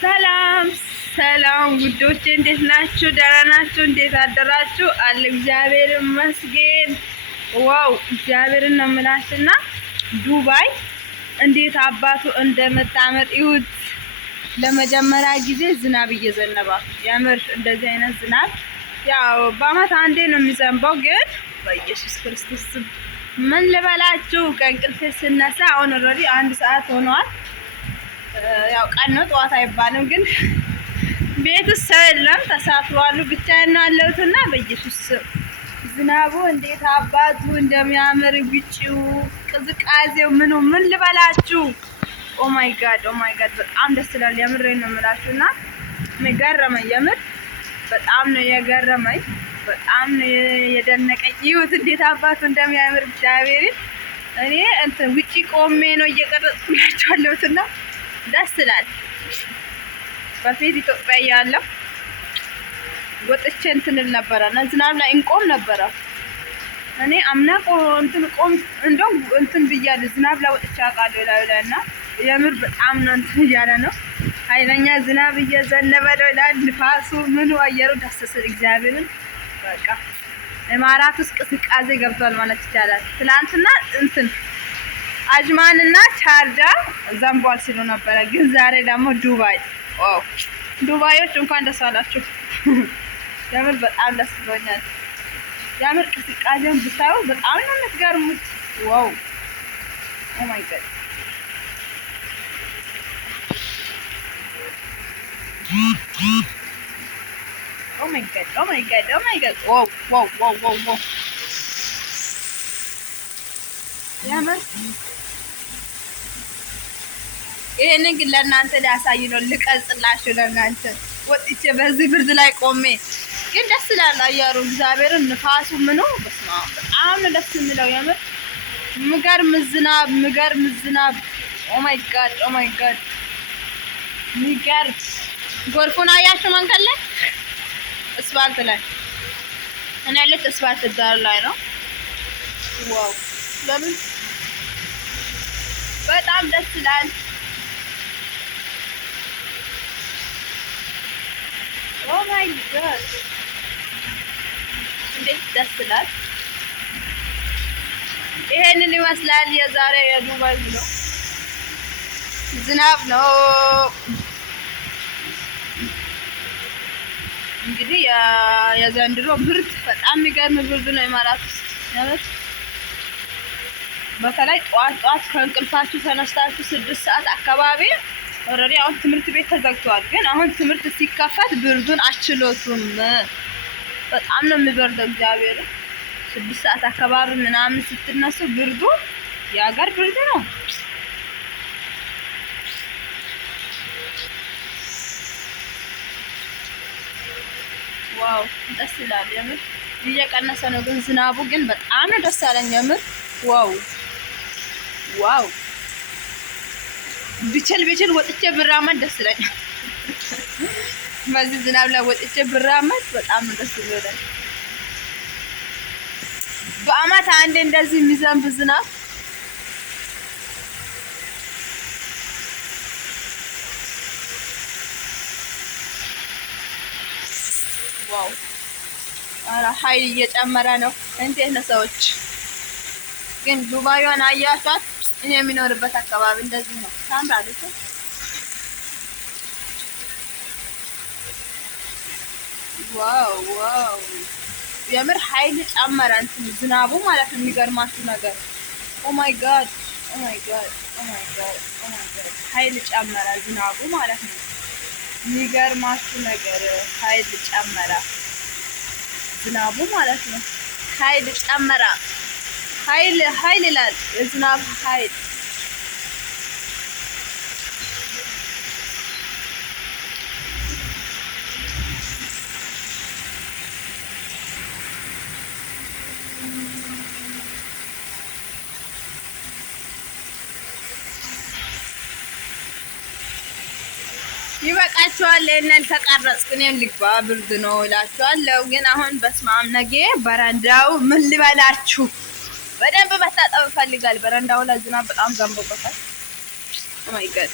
ሰላም ሰላም ውዶቼ፣ እንዴት ናችሁ? ደህና ናችሁ? እንዴት አደራችሁ? አለ እግዚአብሔር ይመስገን። ዋው እግዚአብሔርን ነው የምላችሁና ዱባይ እንዴት አባቱ እንደምታምር ይሁት። ለመጀመሪያ ጊዜ ዝናብ እየዘነበ ያምር። እንደዚህ አይነት ዝናብ ያው በአመት አንዴ ነው የሚዘንበው፣ ግን በኢየሱስ ክርስቶስ ምን ልበላችሁ ከእንቅልፌ ስነሳ አሁን ኦልሬዲ 1 ሰዓት ሆኗል። ያው ቀን ነው ጠዋት አይባልም፣ ግን ቤት ውስጥ ሰው የለም ተሳፍሯሉ። ብቻዬን ነው ያለሁትና በኢየሱስ ዝናቡ እንዴት አባቱ እንደሚያምር ውጪው ቅዝቃዜው ምኑ ምን ልበላችሁ። ኦ ማይ ጋድ በጣም ደስ ይላል። የምሬን ነው የምላችሁና ገረመኝ። የምር በጣም ነው የገረመኝ፣ በጣም ነው የደነቀኝ። ይሁት እንዴት አባቱ እንደሚያምር እግዚአብሔር። እኔ እንትን ውጪ ቆሜ ነው እየቀረጽኩላችሁ ያለሁትና ደስ ይላል። በፊት ኢትዮጵያ ያለው ወጥቼ እንትን ነበረ እና ዝናብ ላይ እንቆም ነበረ። እኔ አምና እንደው እንትን ብያለሁ፣ ዝናብ ላይ ወጥቼ አውቃለሁ ላይ እና የምር በጣም ነው እንትን እያለ ነው። ኃይለኛ ዝናብ እየዘነበ ነው ይላል። ንፋሱ ምኑ አየሩ ደስ ሲል እግዚአብሔርን በቃ ኢማራት ውስጥ ቅዝቃዜ ገብቷል ማለት ይቻላል። ትናንትና እንትን አጅማንና ቻርጃ ዘንቧል ሲሉ ነበረ፣ ግን ዛሬ ደግሞ ዱባይ። ዋው ዱባዮች እንኳን ደስ አላችሁ። የምር በጣም ደስ ብሎኛል። የምር ቅዝቃዜውን ብታዩ በጣም ነው የምትገርሙት። ዋው ኦ ማይ ጋድ ዋው የምር ይሄንን ግን ለእናንተ ሊያሳይ ነው፣ ልቀርጽላችሁ ለእናንተ ወጥቼ በዚህ ብርድ ላይ ቆሜ። ግን ደስ ይላል አየሩ እግዚአብሔርን፣ ንፋሱ ምኑ በስማ በጣም ነው ደስ የሚለው። የምር ምገርም ዝናብ ኦ ማይ ጋድ ሚገርም። ጎርፉን አያችሁ መንገድ ላይ አስፋልት ላይ እኔ ያለሁት አስፋልት ዳር ላይ ነው። ዋው ለምን በጣም ደስ ይላል። ኦ ማይ ጋድ እንዴት ደስ ይላል። ይሄንን ይመስላል የዛሬ የዱባይ ብሎ ዝናብ ነው እንግዲህ የዘንድሮ ብርድ በጣም የሚገርም ብርድ ነው። ኢማራት ውስጥ በተለይ ጠዋት ከእንቅልፋችሁ ተነስታችሁ 6 ሰዓት አካባቢ ኦልሬዲ አሁን ትምህርት ቤት ተዘግቷል፣ ግን አሁን ትምህርት ሲከፈት ብርዱን አችሎቱም በጣም ነው የሚበርደው። እግዚአብሔር 6 ሰዓት አካባቢ ምናምን ስትነሱ ብርዱ የሀገር ብርድ ነው። ዋው ደስ ይላል። የምር እየቀነሰ ነው፣ ግን ዝናቡ ግን በጣም ነው ደስ ያለኝ። የምር ዋው ብችል ወጥቼ ብራመድ ደስ ይለኛል። በዚህ ዝናብ ላይ ወጥቼ ብራመድ በጣም ነው ደስ ይለኛል። በአመት አንዴ እንደዚህ የሚዘንብ ዝናብ ዋው ኧረ ኃይል እየጨመረ ነው። እንዴት ነው ሰዎች ግን ዱባይዋን አያቷት? እኔ የሚኖርበት አካባቢ እንደዚህ ነው። ታምራለች። ዋው የምር ኃይል ጨመረ እንትን ዝናቡ ማለት ነው። የሚገርማችሁ ነገር ኦ ማይ ጋድ ኃይል ጨመረ ዝናቡ ማለት ነው። የሚገርማችሁ ነገር ኃይል ጨመረ ዝናቡ ማለት ነው። ኃይል ጨመረ። ኃይል ይላል የዝናብ ኃይል። ይበቃችኋል። እኔን ተቀረጽኩ፣ እኔም ልግባ ብርድ ነው እላችኋለሁ። ግን አሁን በስማም ነገ በረንዳው ምን ልበላችሁ በደንብ መታጠብ ይፈልጋል። በረንዳው ላይ ዝናብ በጣም ዘንቦበታል። ኦ ማይ ጋድ